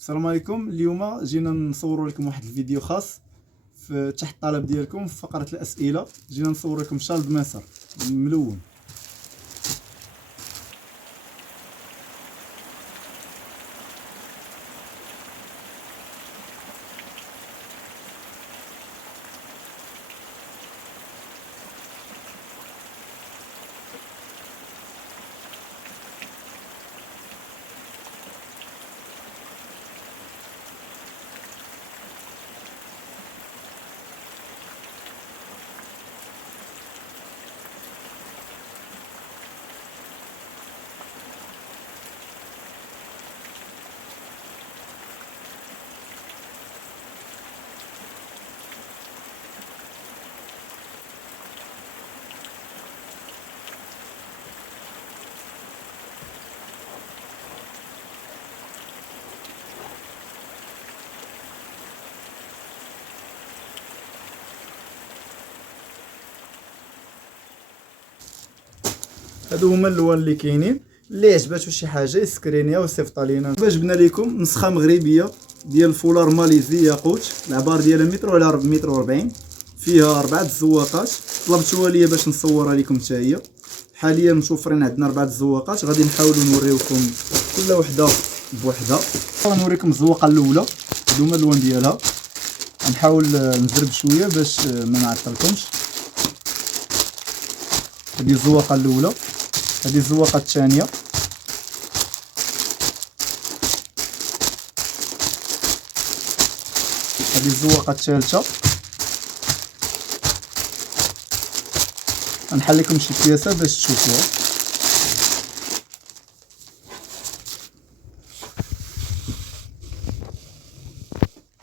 السلام عليكم. اليوم جينا نصور لكم واحد الفيديو خاص تحت الطلب ديالكم في فقره الاسئله. جينا نصور لكم شال بمصر ملون. هادو هما اللوان اللي كاينين. اللي عجباتو شي حاجه يسكرينيها ويصيفط لينا. جبنا لكم نسخه مغربيه ديال الفولار ماليزي ياقوت. العبار ديالها متر على 440، فيها 4 الزواقات. طلبتوها ليا باش نصورها لكم حتى هي. حاليا متوفرين عندنا 4 الزواقات، غادي نحاولوا نوريوكم كل وحده بوحده. نوريكم الزواقه الاولى، هادو هما اللون ديالها. غنحاول نزرب شويه باش ما نعطلكمش. هذه الزواقه الاولى، هذه الزواقه الثانيه، هذه الزواقه الثالثه. غنحل لكم شي بياسه باش تشوفوها.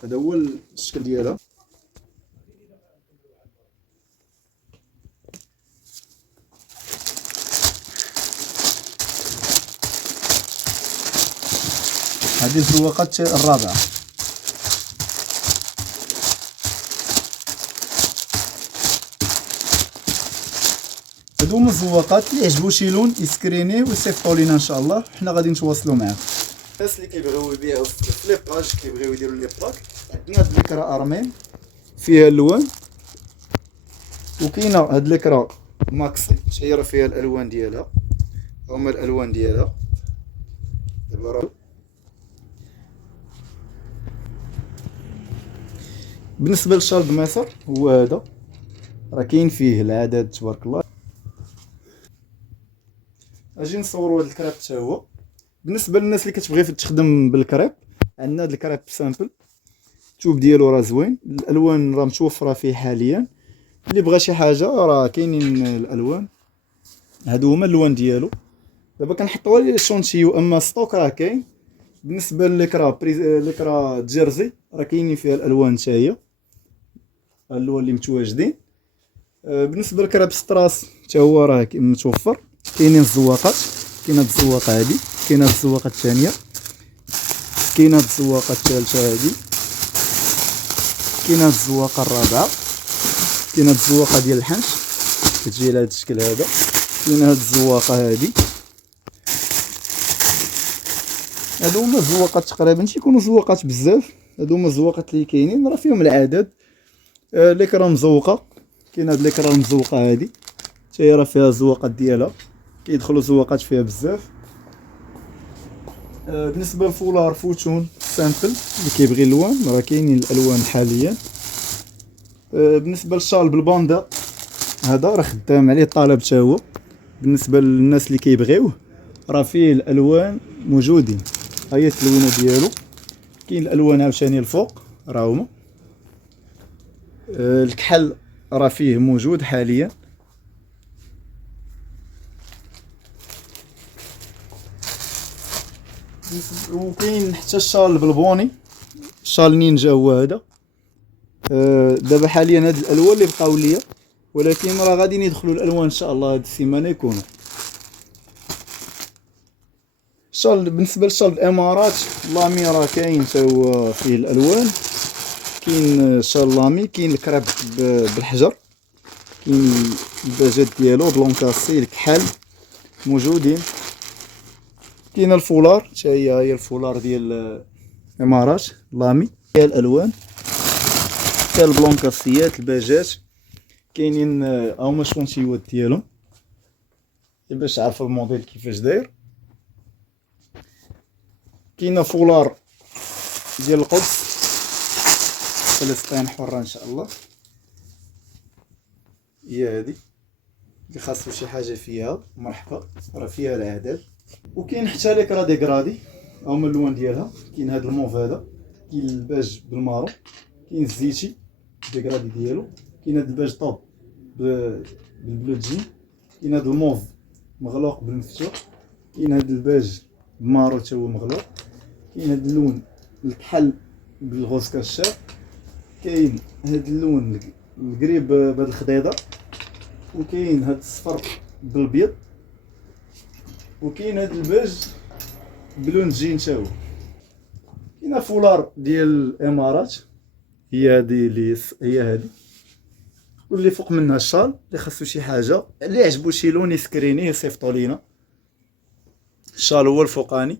هذا هو الشكل ديالها. هذه الزواقه الرابعه. هادو هما الزواقات. اللي عجبو شي لون يسكرينيه ويصيفطوا لينا ان شاء الله، حنا غادي نتواصلوا معاه. الناس اللي كيبغيو يبيعوا في لي باج، كيبغيو يديروا لي باك، عندنا هاد الكرا ارمين فيها الالوان، وكاينه هاد الكرا ماكسي حتى هي راه فيها الالوان ديالها. هما الالوان ديالها دابا راه. بالنسبه للشال بمصر هو هذا، راه كاين فيه العدد تبارك الله. اجي نصوروا هذا الكريب حتى هو. بالنسبه للناس اللي كتبغي تخدم بالكريب، عندنا هذا الكريب سامبل، الثوب ديالو راه زوين، الالوان راه متوفره فيه حاليا. اللي بغى شي حاجه راه كاينين الالوان. هادو هما اللوان ديالو. دابا كنحطوها لي شونتيو، اما ستوك راه كاين. بالنسبه للكرا جيرزي راه كاينين فيها الالوان حتى هي، اللون اللي متواجدين. بالنسبه للكراب ستراس حتى هو راه متوفر. كاينين الزواقات، كاينه هاد الزواقه هادي، كاينه هاد الزواقه الثانيه، كاينه هاد الزواقه الثالثه هادي، كاينه هاد الزواقه الرابعه، كاينه هاد الزواقه ديال الحنش كتجي على هاد الشكل هذا، كاينه هاد الزواقه هادي. هادو هما الزواقات تقريبا، تيكونوا زواقات بزاف. هادو هما الزواقات اللي كاينين، راه فيهم العدد. ليكرا مزوقه، كاين هاد ليكرا المزوقه هادي حتى هي راه فيها الزواقات ديالها، كيدخلوا زواقات فيها بزاف. بالنسبه للفولار فوتون سامبل اللي كيبغي اللوان راه كاينين الالوان حاليا. بالنسبه للشال بالباندا هذا راه خدام عليه الطلب حتى هو. بالنسبه للناس اللي كيبغيوه راه فيه الالوان موجودين. ها هي التلوينه ديالو. كاين الالوان عاوتاني الفوق راه هما. الكحل راه فيه موجود حاليا. وكاين حتى الشال بالبوني، شال نينجا هو هذا. دابا حاليا هاد الالوان اللي بقاو ليا، ولكن راه غادي يدخلوا الالوان ان شاء الله هاد السيمانه يكونوا. الشال بالنسبه للشال الامارات لامي راه كاين حتى هو فيه الالوان. كاين شال لامي، كاين الكراب بالحجر، كاين الباجات ديالو بلونكاسي، الكحل موجودين. كاين الفولار حتى هي الفولار ديال امارات لامي. فيها الالوان، فيها البلونكاسيات، الباجات، كاينين هما الشونتيوات ديالهم باش تعرفوا الموديل كيفاش داير. كاينه فولار ديال القدس فلسطين حرة ان شاء الله، هي هادي اللي خاصو شي حاجه فيها مرحبا، راه فيها العدد. وكاين حتى لي كرا ديكرادي هما اللون ديالها، كاين هاد الموف هذا، كاين الباج بالمارون، كاين الزيتي ديكرادي ديالو، كاين هاد الباج طوب بالبلو جين، كاين هاد الموف مغلوق بالمفتوح، كاين هاد الباج بمارو تا هو مغلوق، كاين هاد اللون الكحل بالغوز كشاف، كاين هاد اللون القريب بهاد الخضيضه، وكاين هاد الصفر بالبيض، وكاين هاد الباج بلون جين تا هو. كاينه فولار ديال الامارات، هي هادي هي هادي، واللي فوق منها الشال اللي خاصو شي حاجه اللي عجبو شي لون يسكريني يصيفطو لينا. الشال هو الفوقاني